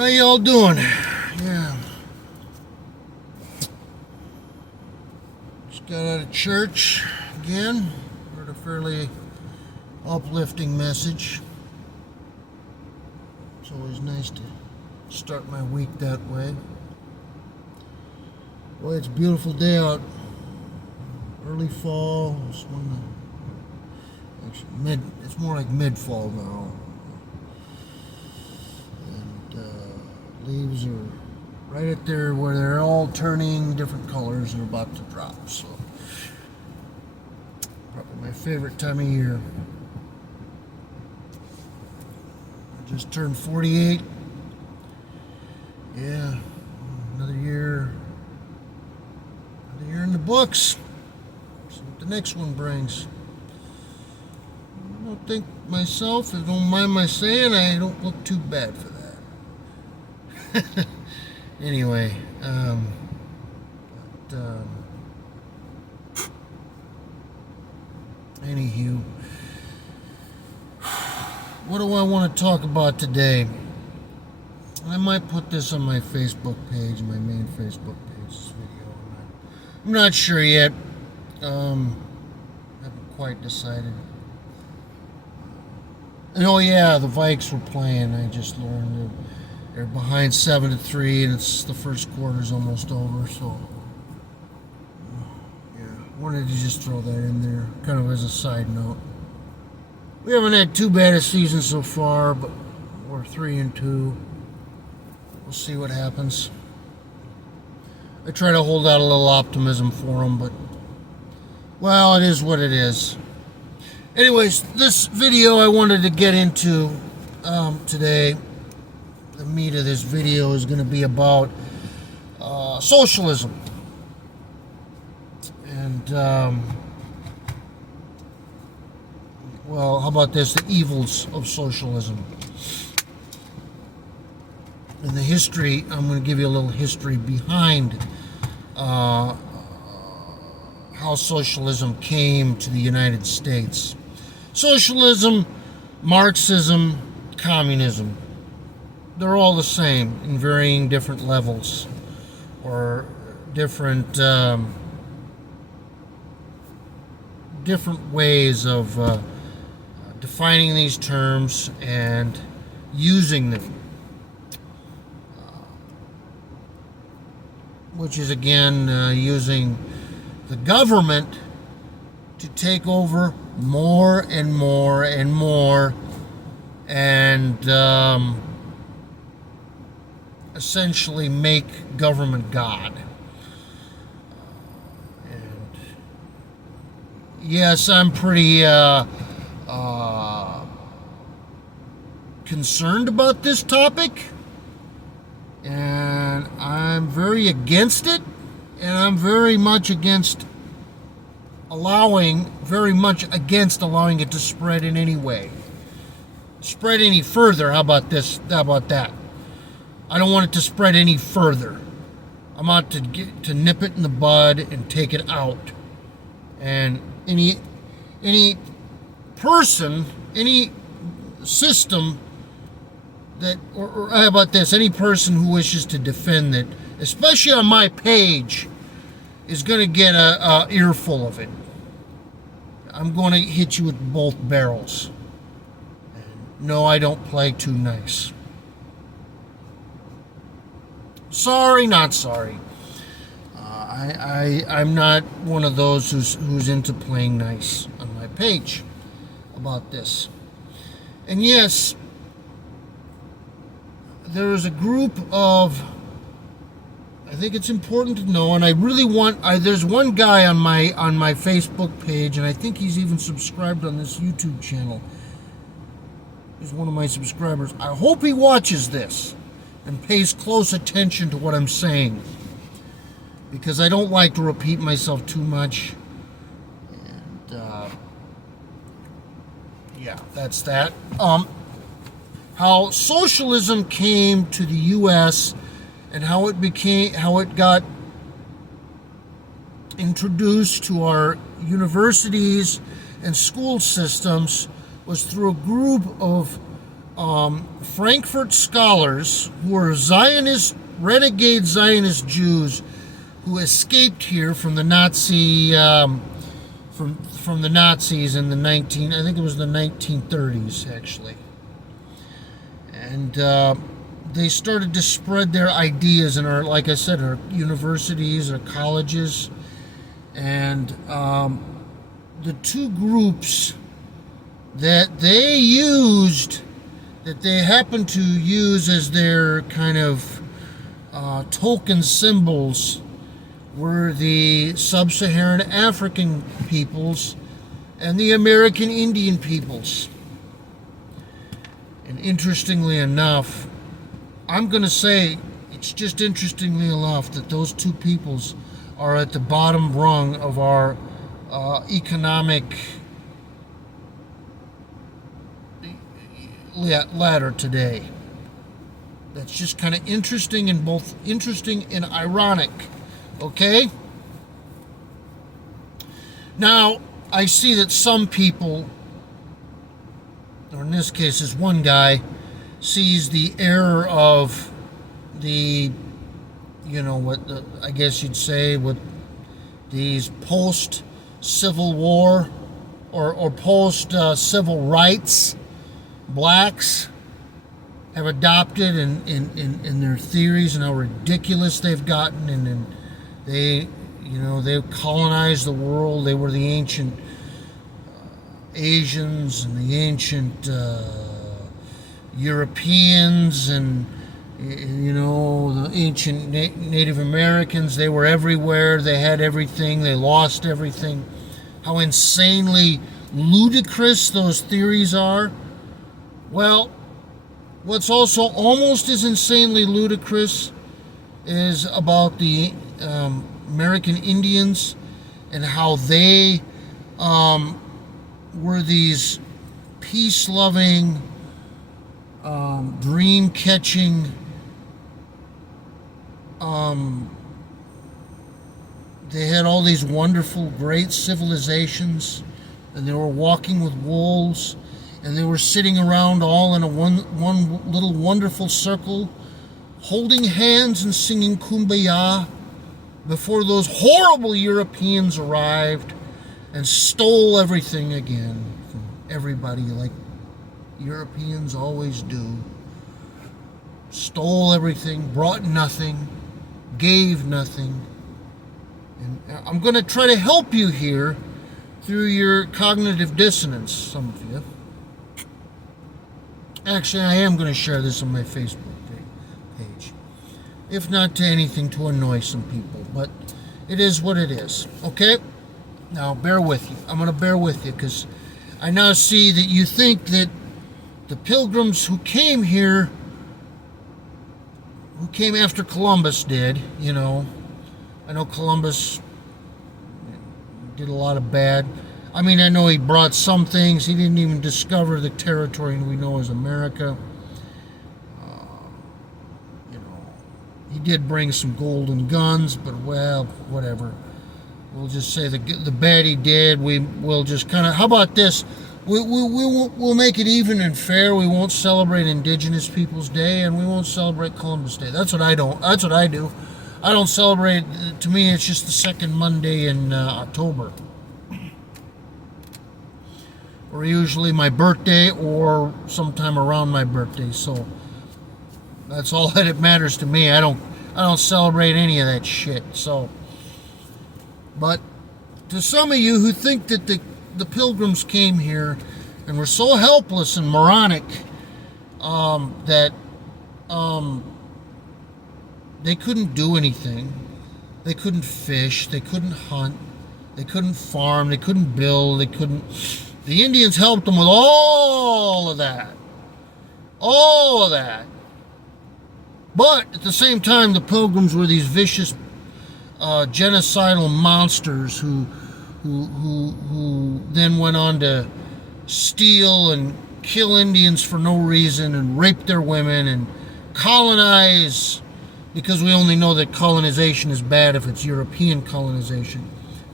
How y'all doing? Yeah. Just got out of church again. Heard a fairly uplifting message. It's always nice to start my week that way. Boy, it's a beautiful day out. Early fall. It's more like mid-fall now. Leaves are right at there where they're all turning different colors and about to drop. So probably my favorite time of year. I just turned 48. Yeah, another year in the books. See what the next one brings. I don't think myself, if you don't mind my saying, I don't look too bad for that. Anyway, anywho, what do I want to talk about today? I might put this on my Facebook page, my main Facebook page, this video. I'm not sure yet. Haven't quite decided. And oh yeah, the Vikes were playing. I just learned that they're behind 7-3, and it's the first quarter's almost over. So yeah, wanted to just throw that in there, kind of as a side note. We haven't had too bad a season so far, but we're 3-2. We'll see what happens. I try to hold out a little optimism for them, but well, it is what it is. Anyways, this video I wanted to get into today. The meat of this video is going to be about socialism. And, well, how about this? The evils of socialism. And the history, I'm going to give you a little history behind how socialism came to the United States. Socialism, Marxism, communism. They're all the same in varying different levels or different ways of defining these terms and using them, which is again using the government to take over more and more and more, and essentially make government God. And yes, I'm pretty concerned about this topic, and I'm very against it, and I'm very much against allowing it to spread in any way. Spread any further. How about this? How about that? I don't want it to spread any further. I'm out to nip it in the bud and take it out. And any person, any system that, or how about this? Any person who wishes to defend it, especially on my page, is going to get a earful of it. I'm going to hit you with both barrels. No, I don't play too nice. Sorry, not sorry. I'm not one of those who's into playing nice on my page about this. And yes, there is a group of, I think it's important to know, and I really want, there's one guy on my Facebook page, and I think he's even subscribed on this YouTube channel. He's one of my subscribers. I hope he watches this and pays close attention to what I'm saying, because I don't like to repeat myself too much. And yeah, that's that. How socialism came to the U.S. and how it got introduced to our universities and school systems was through a group of Frankfurt scholars who were Zionist, renegade Zionist Jews who escaped here from the Nazi, from the Nazis in I think it was the 1930s actually, and they started to spread their ideas in our, like I said, our universities, our colleges, and the two groups that they happened to use as their kind of token symbols were the sub-Saharan African peoples and the American Indian peoples. And interestingly enough, I'm going to say it's just interestingly enough that those two peoples are at the bottom rung of our economic ladder today. That's just kind of interesting, and both interesting and ironic. Okay? Now, I see that some people, or in this case, this one guy, sees the error of the, I guess you'd say, with these post-Civil War or post-civil rights blacks have adopted in their theories, and how ridiculous they've gotten, and they colonized the world. They were the ancient Asians and the ancient Europeans, and the ancient Native Americans. They were everywhere. They had everything. They lost everything. How insanely ludicrous those theories are. Well, what's also almost as insanely ludicrous is about the American Indians, and how they were these peace-loving, dream-catching, they had all these wonderful, great civilizations, and they were walking with wolves, and they were sitting around all in a one little wonderful circle, holding hands and singing Kumbaya, before those horrible Europeans arrived and stole everything again from everybody, like Europeans always do. Stole everything, brought nothing, gave nothing. And I'm going to try to help you here through your cognitive dissonance, some of you. Actually, I am going to share this on my Facebook page. If not to anything to annoy some people, but it is what it is. Okay? Now, bear with you. I'm going to bear with you, because I now see that you think that the pilgrims who came here, who came after Columbus did, I know Columbus did a lot of bad. I mean, I know he brought some things. He didn't even discover the territory we know as America. He did bring some golden guns, but, well, whatever. We'll just say the bad he did. We'll just kind of, how about this? We'll make it even and fair. We won't celebrate Indigenous Peoples Day, and we won't celebrate Columbus Day. That's what I do. I don't celebrate. To me, it's just the second Monday in October, or usually my birthday, or sometime around my birthday. So that's all that it matters to me. I don't celebrate any of that shit. So, but to some of you who think that the pilgrims came here and were so helpless and moronic that they couldn't do anything, they couldn't fish, they couldn't hunt, they couldn't farm, they couldn't build, the Indians helped them with all of that. But at the same time, the pilgrims were these vicious, genocidal monsters who then went on to steal and kill Indians for no reason, and rape their women, and colonize, because we only know that colonization is bad if it's European colonization.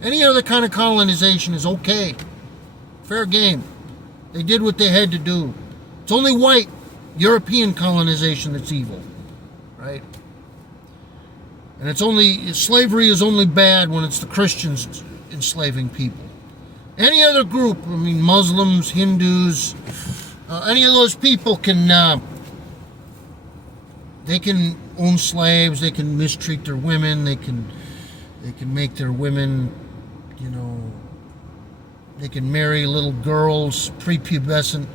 Any other kind of colonization is okay. Fair game. They did what they had to do. It's only white European colonization that's evil, right? And slavery is only bad when it's the Christians enslaving people. Any other group, I mean, Muslims, Hindus, any of those people they can own slaves, they can mistreat their women, they can make their women, they can marry little girls, prepubescent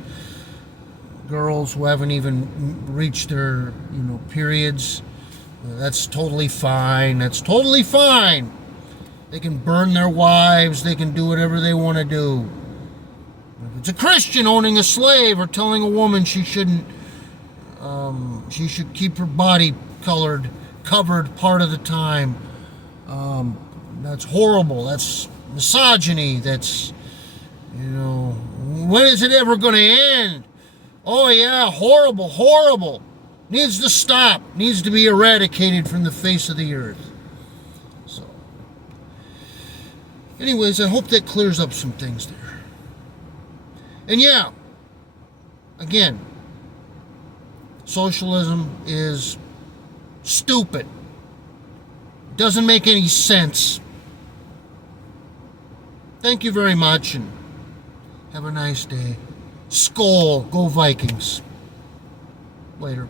girls who haven't even reached their, periods. That's totally fine. That's totally fine. They can burn their wives. They can do whatever they want to do. If it's a Christian owning a slave or telling a woman she shouldn't, she should keep her body covered part of the time, that's horrible. That's misogyny. That's, when is it ever going to end? Oh yeah, horrible, horrible. Needs to stop. Needs to be eradicated from the face of the earth. So, anyways, I hope that clears up some things there. And yeah, again, socialism is stupid. Doesn't make any sense. Thank you very much, and have a nice day. Skål, go Vikings. Later.